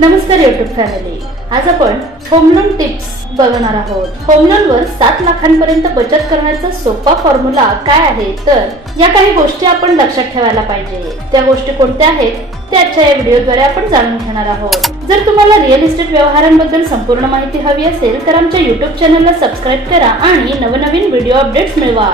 नमस्कार YouTube family, आज आपण होम लोन टिप्स बघणार आहोत। होम लोन वर 7 लाखांपर्यंत बचत करण्याचा सोपा फॉर्म्युला काय आहे, तर या काही गोष्टी आपण लक्षात ठेवायला पाहिजे। त्या गोष्टी कोणत्या आहेत ते आजच्या या व्हिडिओद्वारे आपण जाणून घेणार आहोत। जर तुम्हाला रिअल इस्टेट व्यवहारांबद्दल संपूर्ण माहिती हवी असेल तर आमच्या YouTube चॅनलला सबस्क्राइब करा आणि नवनवीन व्हिडिओ अपडेट्स मिळवा।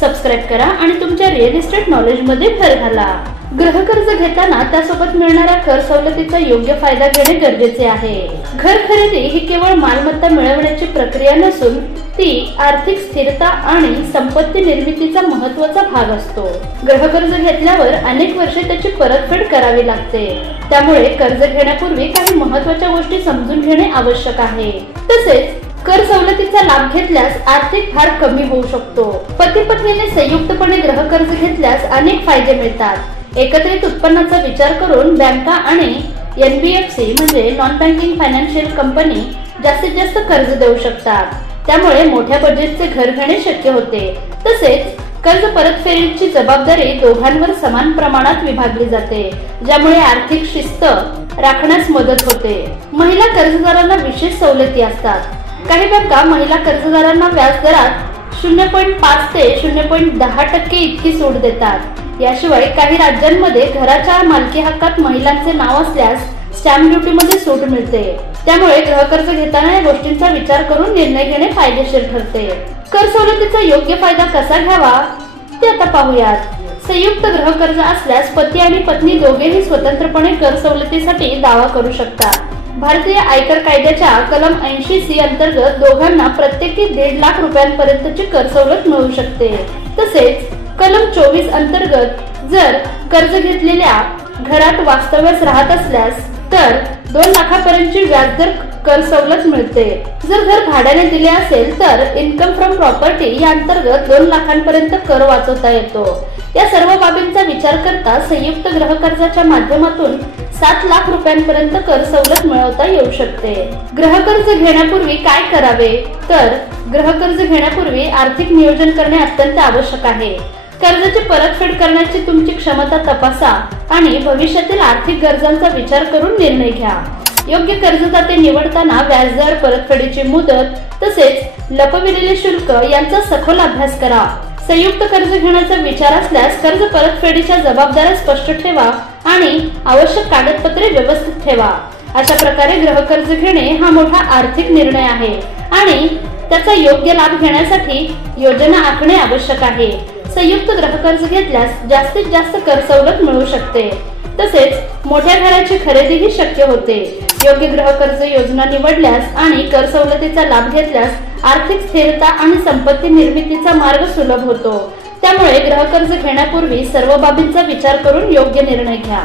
सबस्क्राइब करा आणि तुमच्या रिअल इस्टेट नॉलेज मध्ये भर घाला। गृहकर्ज घेताना त्यासोबत मिळणाऱ्या कर सवलतीचा योग्य फायदा घेणे गरजेचे आहे। घर खरेदी ही केवळ मालमत्ता मिळवण्याची प्रक्रिया नसून ती आर्थिक स्थिरता आणि संपत्ती निर्मितीचा महत्त्वाचा भाग असतो। गृहकर्ज घेतल्यावर अनेक वर्षे त्याची परतफेड करावी लागते, त्यामुळे कर्ज घेण्यापूर्वी काही महत्त्वाच्या गोष्टी समजून घेणे आवश्यक आहे। तसेच कर सवलतीचा लाभ घेतल्यास आर्थिक भार कमी होऊ शकतो। पती पत्नीने संयुक्तपणे गृहकर्ज घेतल्यास अनेक फायदे मिळतात। एकत्रित उत्पन्नाचा विचार करून बँका आणि NBFC म्हणजे नॉन बँकिंग फायनान्शियल कंपनी जास्तीत जास्त कर्ज देऊ शकतात, त्यामुळे मोठ्या बजेटचे घर घेणे शक्य होते। तसेच कर्ज परतफेडीची जबाबदारी दोघांवर समान प्रमाणात विभागली जाते, ज्यामुळे आर्थिक शिस्त राखण्यास मदत होते। महिला कर्जदारांना विशेष सवलती असतात। काही बँका महिला कर्जदारांना व्याज दरात 0.5 ते 0.10% इतकी सूट देतात। याशिवाय काही राज्यांमध्ये घराच्या मालकी हक्कात महिलांचे नाव असल्यास स्टॅम्प ड्युटी मध्ये सूट मिळते, त्यामुळे गृहकर्ज घेताना या गोष्टींचा विचार करून निर्णय घेणे फायदेशीर ठरते। कर सवलतीचा योग्य फायदा कसा घ्यावा ते आता पाहूयात। संयुक्त गृहकर्ज असल्यास पती आणि पत्नी दोघेही स्वतंत्रपणे कर सवलतीसाठी दावा करू शकतात। भारतीय आयकर कायद्याच्या कलम 80C अंतर्गत दोघांना प्रत्येकी 1.5 लाख रुपयांपर्यंतची कर सवलत मिळू शकते। तसेच कलम 24 अंतर्गत जर कर्ज घेतलेल्या घरात वास्तव्यास राहत असल्यास तर 2 लाखापर्यंतची व्याजदर कर सवलत मिळते। जर घर भाड्याने दिले असेल तर इन्कम फ्रॉम प्रॉपर्टी या अंतर्गत 2 लाखांपर्यंत कर वाचवता येतो। या सर्व बाबींचा विचार करता संयुक्त गृहकर्जाच्या माध्यमातून 7 लाख रुपयांपर्यंत कर सवलत मिळवता येऊ शकते। गृहकर्ज घेण्यापूर्वी काय करावे, तर गृहकर्ज घेण्यापूर्वी आर्थिक नियोजन करणे अत्यंत आवश्यक आहे। कर्जाची परतफेड करण्याची तुमची क्षमता तपासा आणि भविष्यातील आर्थिक गरजांचा विचार करून निर्णय घ्या। योग्य कर्जदाते निवडताना व्याजदर, परतफेडीची मुदत तसेच लपविलेले शुल्क यांचा सखोल अभ्यास करा। संयुक्त कर्ज घेण्याचा विचार असल्यास कर्ज परतफेडीच्या जबाबदाऱ्या स्पष्ट ठेवा आणि आवश्यक कागदपत्रे व्यवस्थित ठेवा। अशा प्रकारे गृहकर्ज घेणे हा मोठा आर्थिक निर्णय आहे आणि त्याचा योग्य लाभ घेण्यासाठी योजना आखणे आवश्यक आहे। संयुक्त गृहकर्ज घेतल्यास जास्तीत जास्त कर सवलत मिळू शकते, तसेच मोठ्या घराची खरेदीही शक्य होते। योग्य गृहकर्ज योजना निवडल्यास आणि कर सवलतीचा लाभ घेतल्यास आर्थिक स्थिरता आणि संपत्ती निर्मितीचा मार्ग सुलभ होतो, त्यामुळे गृहकर्ज घेण्यापूर्वी सर्व बाबींचा विचार करून योग्य निर्णय घ्या।